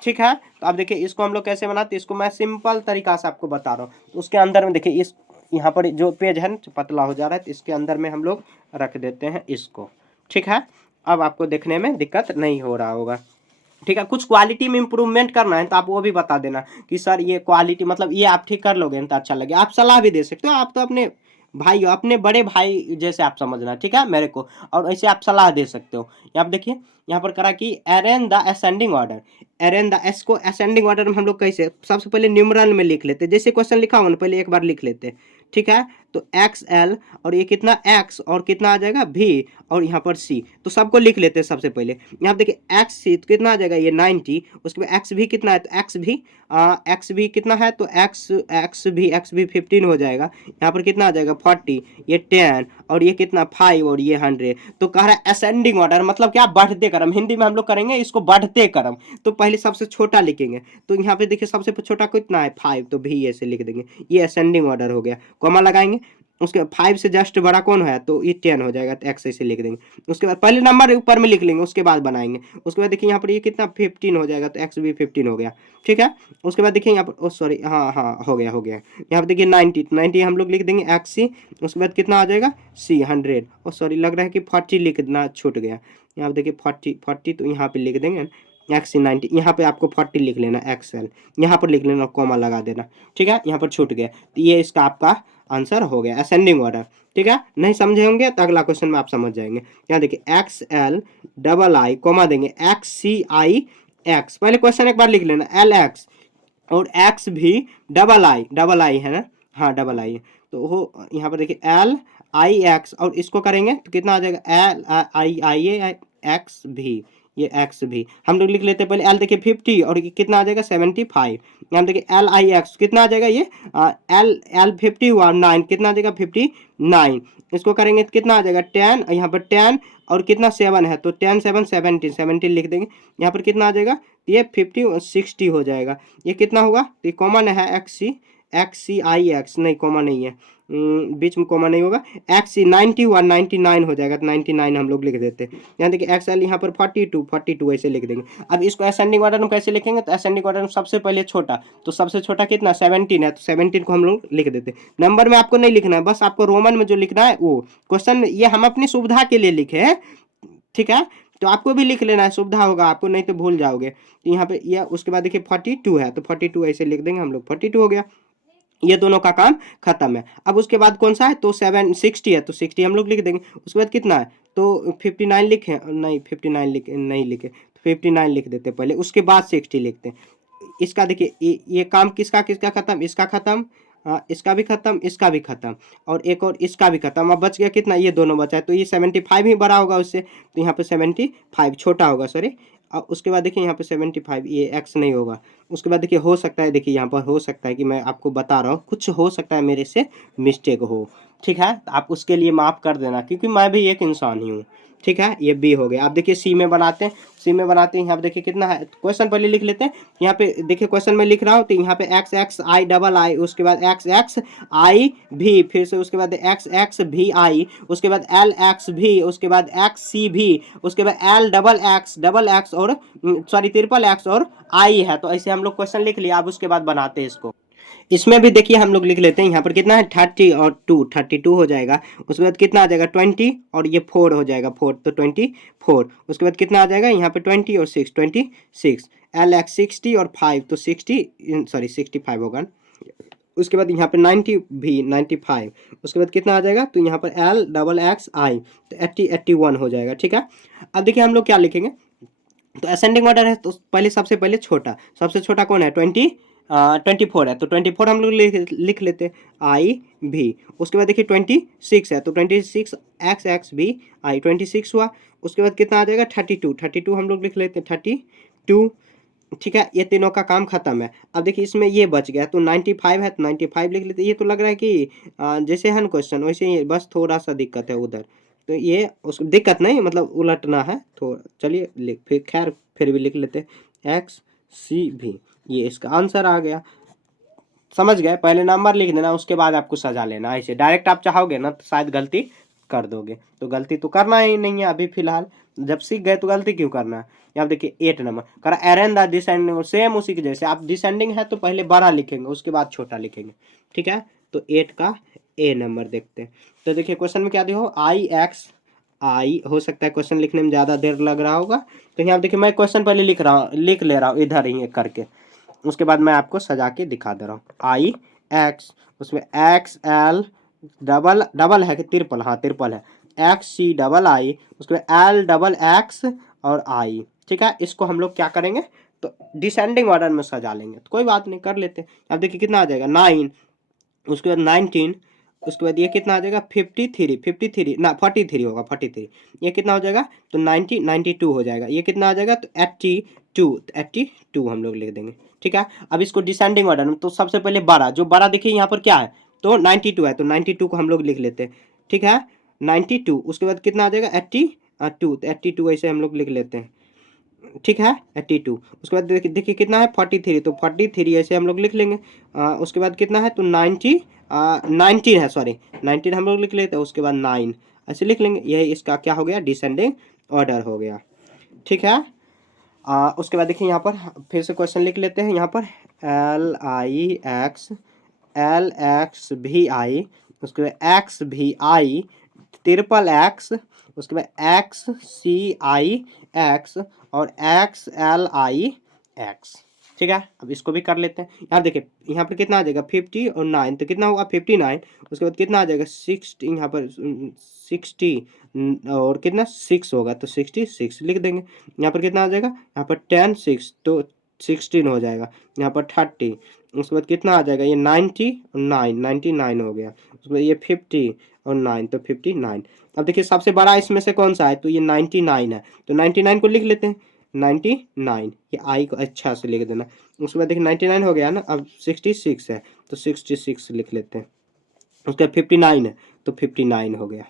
ठीक है, तो अब देखिए इसको हम लोग कैसे बनाते हैं, इसको मैं सिंपल तरीका से आपको बता रहा हूँ। उसके अंदर में देखिए इस यहाँ पर जो पेज है पतला हो जा रहा है, तो इसके अंदर में हम लोग रख देते हैं इसको। ठीक है, अब आपको देखने में दिक्कत नहीं हो रहा होगा। ठीक है, कुछ क्वालिटी में इंप्रूवमेंट करना है तो आप वो भी बता देना कि सर ये क्वालिटी मतलब ये आप ठीक कर लोगे तो अच्छा लगे। आप सलाह भी दे सकते हो, आप तो अपने भाई हो, अपने बड़े भाई जैसे आप समझना। ठीक है मेरे को, और ऐसे आप सलाह दे सकते हो। यहाँ पर देखिए यहाँ पर करा कि arrange the ascending order, arrange the S को असेंडिंग ऑर्डर में हम लोग कैसे, सबसे पहले न्यूमरल में लिख लेते, जैसे क्वेश्चन लिखा हुआ ना पहले एक बार लिख लेते। ठीक है, तो XL और ये कितना X और कितना आ जाएगा V और यहाँ पर C, तो सबको लिख लेते हैं सबसे पहले। यहाँ देखिए XC तो कितना आ जाएगा ये 90, उसके बाद XV कितना है, तो XV कितना है, तो XV 15 हो जाएगा। यहाँ पर कितना आ जाएगा 40, ये 10 और ये कितना 5 और ये 100। तो कह रहा है असेंडिंग ऑर्डर मतलब क्या, बढ़ते क्रम, हिंदी में हम लोग करेंगे इसको बढ़ते क्रम। तो पहले सबसे छोटा लिखेंगे, तो यहाँ पे देखिए सबसे छोटा कितना है 5, तो भी ऐसे लिख देंगे, ये असेंडिंग ऑर्डर हो गया। कॉमा लगाएंगे, उसके 5 से जस्ट बड़ा कौन है, तो ये 10 हो जाएगा, तो X ऐसे लिख देंगे। उसके बाद पहले नंबर ऊपर में लिख लेंगे, उसके बाद बनाएंगे। उसके बाद देखिए यहाँ पर ये कितना 15 हो जाएगा, तो X भी 15 हो गया। ठीक है, उसके बाद देखिए यहाँ पर सॉरी हाँ हो गया यहाँ पर देखिए 90 हम लोग लिख देंगे XC। उसके बाद कितना आ जाएगा C 100, सॉरी लग रहा है कि 40 लिखना छूट गया। यहाँ पर देखिए 40 तो यहाँ पे लिख देंगे XC 90, यहाँ पे आपको 40 लिख लेना, XL यहाँ पर लिख लेना, कॉमा लगा देना। ठीक है, यहाँ पर छूट गया, तो ये इसका आपका आंसर हो गया असेंडिंग ऑर्डर। ठीक है, नहीं समझे होंगे तो अगला क्वेश्चन में आप समझ जाएंगे। यहाँ देखिए XL डबल आई कॉमा देंगे XCI X, पहले क्वेश्चन एक बार लिख लेना LX और X भी डबल आई है ना, हाँ डबल आई है, तो वो यहाँ पर देखिए LIX और इसको करेंगे तो कितना आ जाएगा LIX भी, ये X भी हम लोग लिख लेते हैं। पहले L देखिए 50 और ये कितना आ जाएगा 75। यहाँ देखिए LIX कितना आ जाएगा, ये L 50 हुआ 9 कितना आ जाएगा 59। इसको करेंगे तो कितना आ जाएगा 10, यहाँ पर 10 और कितना 7 है, तो 10 7 17 लिख देंगे। यहाँ पर कितना आ जाएगा, ये 50 और 60 हो जाएगा। ये कितना होगा, तो ये कॉमन है XC XCIX, नहीं कॉमा नहीं है, बीच में कॉमा नहीं होगा, XC 91 99 हो जाएगा, तो 99 हम लोग लिख देते हैं। यहाँ देखिए XL यहाँ पर 42 42 ऐसे लिख देंगे। अब इसको असेंडिंग ऑर्डर में कैसे लिखेंगे, तो असेंडिंग ऑर्डर में सबसे पहले छोटा, तो सबसे छोटा कितना 17 है, तो 17 को हम लोग लिख देते हैं। नंबर में आपको नहीं लिखना है, बस आपको रोमन में जो लिखना है वो क्वेश्चन, ये हम अपनी सुविधा के लिए लिखे हैं, ठीक है, तो आपको भी लिख लेना है, सुविधा होगा आपको, नहीं तो भूल जाओगे। तो यहाँ पे ये उसके बाद देखिए 42 है, तो 42 ऐसे लिख देंगे हम लोग, 42 हो गया, ये दोनों का काम खत्म है। अब उसके बाद कौन सा है, तो 760 है, तो 60 हम लोग लिख देंगे। उसके बाद कितना है, तो 59 लिखे, नहीं 59 लिखे नहीं लिखे, तो 59 लिख देते पहले, उसके बाद 60 लिखते हैं। इसका देखिए ये काम किसका किसका खत्म, इसका खत्म, इसका भी खत्म, इसका भी खत्म, और एक और इसका भी खत्म। अब बच गया कितना, ये दोनों बचा है, तो ये 75 ही बड़ा होगा उससे, तो यहाँ पे 75 छोटा होगा, सॉरी। और उसके बाद देखिए यहाँ पे 75, ये एक्स नहीं होगा। उसके बाद देखिए हो सकता है, देखिए यहाँ पर हो सकता है कि मैं आपको बता रहा हूँ, कुछ हो सकता है मेरे से मिस्टेक हो, ठीक है, आप उसके लिए माफ़ कर देना, क्योंकि मैं भी एक इंसान ही हूँ, ठीक है। ये बी हो गया। आप देखिए सी में बनाते हैं, सी में बनाते हैं, यहाँ पे देखिए कितना है, क्वेश्चन पहले लिख लेते हैं। यहाँ पे देखिए क्वेश्चन में लिख रहा हूँ, तो यहाँ पे एक्स एक्स आई डबल आई, उसके बाद एक्स एक्स आई भी, फिर से उसके बाद एक्स एक्स भी आई, उसके बाद एल एक्स भी, उसके बाद एक्स सी भी, उसके बाद एल डबल एक्स और सॉरी ट्रिपल एक्स और आई है। तो ऐसे हम लोग क्वेश्चन लिख लिया। अब उसके बाद बनाते हैं इसको। इसमें भी देखिए हम लोग लिख लेते हैं, यहाँ पर कितना है 30 और 2 32 हो जाएगा। उसके बाद कितना आ जाएगा 20 और ये 4 हो जाएगा 4, तो 24। उसके बाद कितना आ जाएगा यहाँ पे 20 और 6 26, एल एक्स 60 और 5, तो 60 सॉरी 65 होगा। उसके बाद यहाँ पे 90 भी 95। उसके बाद कितना आ जाएगा, तो यहाँ पर एल डबल एक्स आई, तो 80 81 हो जाएगा, ठीक है। अब देखिए हम लोग क्या लिखेंगे, तो असेंडिंग ऑर्डर है, तो पहले सबसे पहले छोटा, सबसे छोटा कौन है 24 है, तो 24 हम लोग लिख लेते हैं आई भी। उसके बाद देखिए 26 है, तो 26 एक्स एक्स भी आई 26 हुआ। उसके बाद कितना आ जाएगा 32 हम लोग लिख लेते हैं 32, ठीक है। ये तीनों का काम खत्म है। अब देखिए इसमें ये बच गया, तो 95 है, तो 95 लिख लेते हैं। ये तो लग रहा है कि जैसे है ना क्वेश्चन वैसे ही, बस थोड़ा सा दिक्कत है उधर, तो ये उस दिक्कत नहीं, मतलब उलटना है थोड़ा। चलिए लिख, फिर खैर फिर भी लिख लेते हैं एक्स सी भी, ये इसका आंसर आ गया। समझ गए, पहले नंबर लिख देना, उसके बाद आपको सजा लेना। ऐसे डायरेक्ट आप चाहोगे ना तो शायद गलती कर दोगे, तो गलती तो करना ही नहीं है अभी फिलहाल, जब सीख गए तो गलती क्यों करना है। यहाँ देखिए 8 नंबर करा एरन द डिसेंडिंग, सेम उसी के जैसे, आप डिसेंडिंग है तो पहले बड़ा लिखेंगे उसके बाद छोटा लिखेंगे, ठीक है। तो 8 का ए नंबर देखते हैं। तो देखिए क्वेश्चन में क्या दिया हो, आई एक्स आई, हो सकता है क्वेश्चन लिखने में ज़्यादा देर लग रहा होगा, तो यहाँ देखिए मैं क्वेश्चन पहले लिख ले रहा हूँ इधर ही करके, उसके बाद मैं आपको सजा के दिखा दे रहा हूँ। आई एक्स, उसमें एक्स एल डबल डबल है कि ट्रिपल, हाँ ट्रिपल है, एक्स सी डबल आई, उसके बाद एल डबल एक्स और आई, ठीक है। इसको हम लोग क्या करेंगे, तो डिसेंडिंग ऑर्डर में सजा लेंगे, तो कोई बात नहीं कर लेते। अब देखिए कितना आ जाएगा 9, उसके बाद 19, उसके बाद ये कितना आ जाएगा 53 ना 43 होगा 43, ये कितना हो जाएगा, तो 90 92 हो जाएगा। ये कितना आ जाएगा, तो 82 हम लोग लिख देंगे, ठीक है। अब इसको डिसेंडिंग ऑर्डर में, तो सबसे पहले बड़ा, जो बड़ा देखिए यहाँ पर क्या है, तो 92 है, तो 92 को हम लोग लिख लेते हैं, ठीक है 92। उसके बाद कितना आ जाएगा 82, तो 82 ऐसे हम लोग लिख लेते हैं, ठीक है 82। उसके बाद देखिए कितना है 43, तो 43 ऐसे हम लोग लिख लेंगे। उसके बाद कितना है, तो 19 है, सॉरी 19 हम लोग लिख लेते हैं। उसके बाद 9 ऐसे लिख लेंगे, यही इसका क्या हो गया, डिसेंडिंग ऑर्डर हो गया, ठीक है। उसके बाद देखिए यहाँ पर फिर से क्वेश्चन लिख लेते हैं। यहाँ पर एल एक्स भी आई, उसके बाद एक्स भी आई, ट्रिपल एक्स, उसके बाद एक्स सी आई एक्स और एक्स एल आई एक्स, ठीक है। अब इसको भी कर लेते हैं। यहाँ देखिए यहाँ पर कितना आ जाएगा 50 और 9, तो कितना होगा 59। उसके बाद कितना आ जाएगा 60, यहाँ पर 60 और कितना 6 होगा, तो 66 लिख देंगे। यहाँ पर कितना आ जाएगा, यहाँ पर 10 6, तो 16 हो जाएगा। यहाँ पर 30, उसके बाद कितना आ जाएगा, ये 90 और 9 99 हो गया। उसके बाद ये 50 और 9, तो 59। अब देखिए सबसे बड़ा इसमें से कौन सा है, तो ये 99 है, तो 99 को लिख लेते हैं 99, ये आई को अच्छा से लिख देना। उसके बाद देखिए 99 हो गया ना, अब 66 है, तो 66 लिख लेते हैं। उसके बाद 59 है, तो 59 हो गया,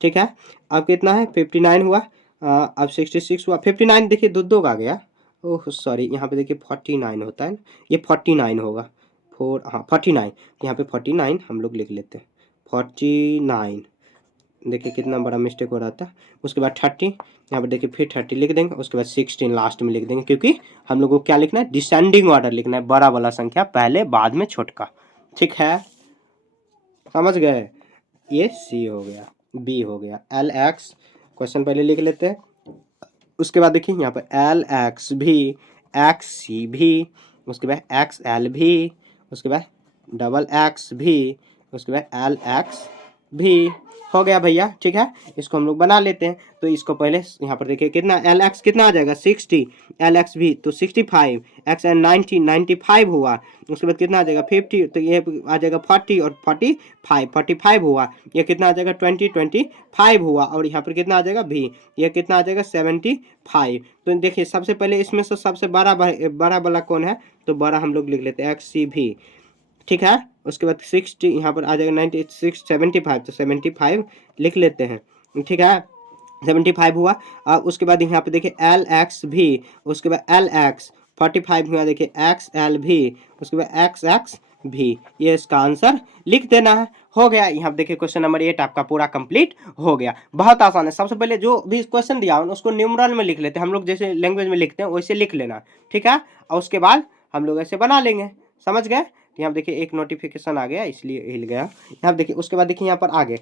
ठीक है। अब कितना है 59 हुआ, अब 66 हुआ, 59 देखिए दो दो का गया, ओह सॉरी यहाँ पे देखिए 49 होता है ना, ये 49 होगा 4, हाँ 49, यहाँ पे 49 हम लोग लिख लेते हैं 49। देखिए कितना बड़ा मिस्टेक हो रहा था। उसके बाद 30, यहाँ पर देखिए फिर 30 लिख देंगे। उसके बाद 16 लास्ट में लिख देंगे, क्योंकि हम लोग को क्या लिखना है, डिसेंडिंग ऑर्डर लिखना है, बड़ा वाला संख्या पहले बाद में छोटका। ठीक है, समझ गए। ये सी हो गया, बी हो गया, एल एक्स क्वेश्चन पहले लिख लेते हैं। उसके बाद देखिए यहाँ पर एल एक्स भी, एक्स सी भी, उसके बाद एक्स एल भी, उसके बाद डबल एक्स भी, उसके बाद एल एक्स भी हो गया भैया। ठीक है, इसको हम लोग बना लेते हैं। तो इसको पहले यहाँ पर देखिए कितना एल एक्स कितना आ जाएगा 60, एल एक्स भी तो 65, एक्स एल 90, 95 हुआ। उसके बाद कितना आ जाएगा 50, तो ये आ जाएगा 40 और 45 हुआ। ये कितना आ जाएगा 25 हुआ। और यहाँ पर कितना आ जाएगा भी, ये कितना आ जाएगा 75। तो देखिए सबसे पहले इसमें से सबसे बड़ा वाला कौन है, तो बड़ा हम लोग लिख लेते हैं एक्स सी भी। ठीक है, उसके बाद 60 यहाँ पर आ जाएगा 96, 75, तो 75 लिख लेते हैं। ठीक है, 75 हुआ। उसके बाद यहाँ पे देखिए एल एक्स भी, उसके बाद एल एक्स 45 हुआ, देखिए एक्स एल भी, उसके बाद एक्स एक्स भी। ये इसका आंसर लिख देना है। हो गया। यहाँ पे देखिए क्वेश्चन नंबर 8 आपका पूरा कंप्लीट हो गया। बहुत आसान है। सबसे पहले जो भी क्वेश्चन दिया हो उसको न्यूमरल में लिख लेते हैं, हम लोग जैसे लैंग्वेज में लिखते हैं वैसे लिख लेना। ठीक है, और उसके बाद हम लोग ऐसे बना लेंगे। समझ गए। यहाँ देखिए एक नोटिफिकेशन आ गया इसलिए हिल गया। यहाँ देखिए उसके बाद देखिए यहाँ पर आगे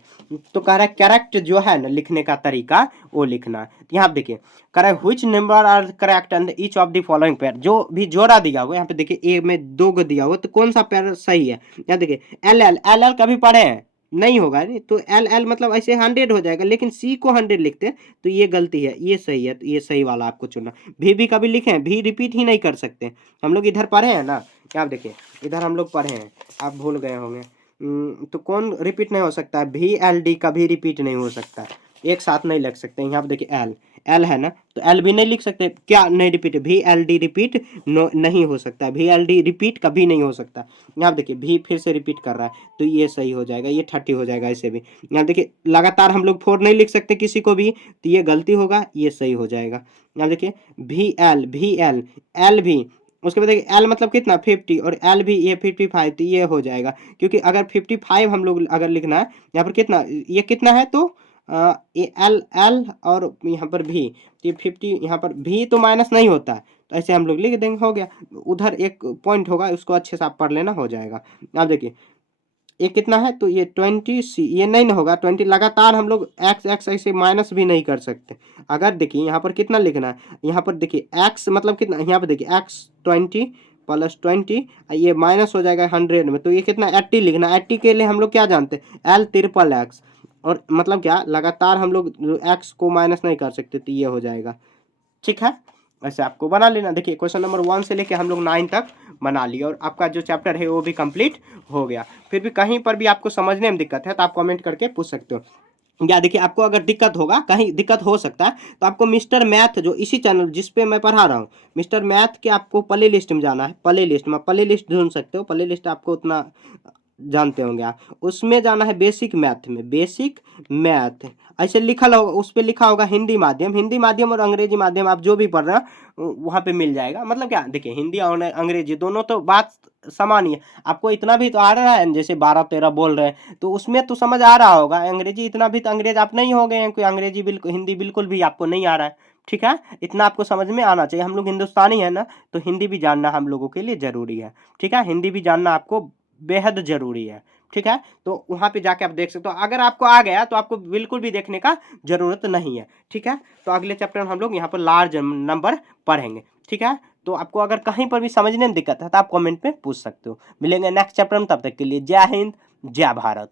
तो कह रहा है करेक्ट जो है ना लिखने का तरीका वो लिखना है। यहाँ देखिए कह रहा है which number are correct and each of the following pair. जो भी जोड़ा दिया हुआ यहाँ पे देखिए ए में 2 दिया हुआ, तो कौन सा पेयर सही है। यहाँ देखिए एल एल एल एल कभी पढ़े हैं नहीं होगा नहीं, तो एल एल मतलब ऐसे 100 हो जाएगा, लेकिन सी को 100 लिखते हैं तो ये गलती है, ये सही है। तो ये सही वाला आपको चुनना। भी कभी लिखें भी रिपीट ही नहीं कर सकते हम लोग, इधर पढ़े हैं ना। आप देखिए इधर हम लोग पढ़े हैं, आप भूल गए होंगे। तो कौन रिपीट नहीं हो सकता है, भी एल डी कभी रिपीट नहीं हो सकता है, एक साथ नहीं लिख सकते। यहाँ पे देखिए एल एल है ना, तो एल भी नहीं लिख सकते। क्या नहीं रिपीट, भी एल डी रिपीट नहीं हो सकता, भी एल डी रिपीट कभी नहीं हो सकता। यहाँ देखिए भी फिर से रिपीट कर रहा है तो ये सही हो जाएगा, ये 30 हो जाएगा। ऐसे भी यहाँ देखिए लगातार हम लोग 4 नहीं लिख सकते किसी को भी, तो ये गलती होगा, ये सही हो जाएगा। यहाँ देखिए भी एल एल भी, उसके बाद देखिए एल मतलब कितना 50 और एल भी ये 55, तो ये हो जाएगा। क्योंकि अगर 55 हम लोग अगर लिखना है यहाँ पर कितना, ये कितना है तो ये एल एल और यहाँ पर भी, ये 50, यहाँ पर भी तो माइनस नहीं होता है, तो ऐसे हम लोग लिख देंगे, हो गया। उधर एक पॉइंट होगा उसको अच्छे से आप पढ़ लेना, हो जाएगा। अब देखिए ये कितना है तो ये 20 सी, ये नहीं ना होगा 20, लगातार हम लोग एक्स एक्स ऐसे माइनस भी नहीं कर सकते। अगर देखिए यहाँ पर कितना लिखना है, यहाँ पर देखिए एक्स मतलब कितना, यहाँ पर देखिए एक्स 20 प्लस 20, ये माइनस हो जाएगा 100 में, तो ये कितना 80 लिखना। 80 के लिए हम लोग क्या जानते हैं, एल ट्रिपल एक्स, और मतलब क्या लगातार हम लोग एक्स को माइनस नहीं कर सकते, तो ये हो जाएगा। ठीक है, वैसे आपको बना लेना। देखिए क्वेश्चन नंबर 1 से लेके हम लोग 9 तक बना लिए, और आपका जो चैप्टर है वो भी कंप्लीट हो गया। फिर भी कहीं पर भी आपको समझने में दिक्कत है तो आप कमेंट करके पूछ सकते हो। या देखिए आपको अगर दिक्कत होगा, कहीं दिक्कत हो सकता है, तो आपको मिस्टर मैथ जो इसी चैनल जिस पे मैं पढ़ा रहा हूँ, मिस्टर मैथ के आपको प्ले लिस्ट में जाना है। प्ले लिस्ट में प्ले लिस्ट ढूंढ सकते हो, प्ले लिस्ट आपको उतना जानते होंगे आप, उसमें जाना है बेसिक मैथ में, बेसिक मैथ ऐसे लिखा होगा, उस पर लिखा होगा हिंदी माध्यम और अंग्रेजी माध्यम, आप जो भी पढ़ रहे हो वहाँ पे मिल जाएगा। मतलब क्या देखिए हिंदी और अंग्रेजी दोनों तो बात समान ही है। आपको इतना भी तो आ रहा है, जैसे 12-13 बोल रहे हैं तो उसमें तो समझ आ रहा होगा। अंग्रेजी इतना भी तो अंग्रेज आप नहीं हो गए हैं, कोई अंग्रेजी बिल्कुल हिंदी बिल्कुल भी आपको नहीं आ रहा है। ठीक है, इतना आपको समझ में आना चाहिए। हम लोग हिंदुस्तानी है ना, तो हिंदी भी जानना हम लोगों के लिए ज़रूरी है। ठीक है, हिंदी भी जानना आपको बेहद ज़रूरी है। ठीक है, तो वहाँ पे जाके आप देख सकते हो। अगर आपको आ गया तो आपको बिल्कुल भी देखने का ज़रूरत नहीं है। ठीक है, तो अगले चैप्टर में हम लोग यहाँ पर लार्ज नंबर पढ़ेंगे। ठीक है, तो आपको अगर कहीं पर भी समझने में दिक्कत है तो आप कमेंट में पूछ सकते हो। मिलेंगे नेक्स्ट चैप्टर में, तब तक के लिए जय हिंद जय भारत।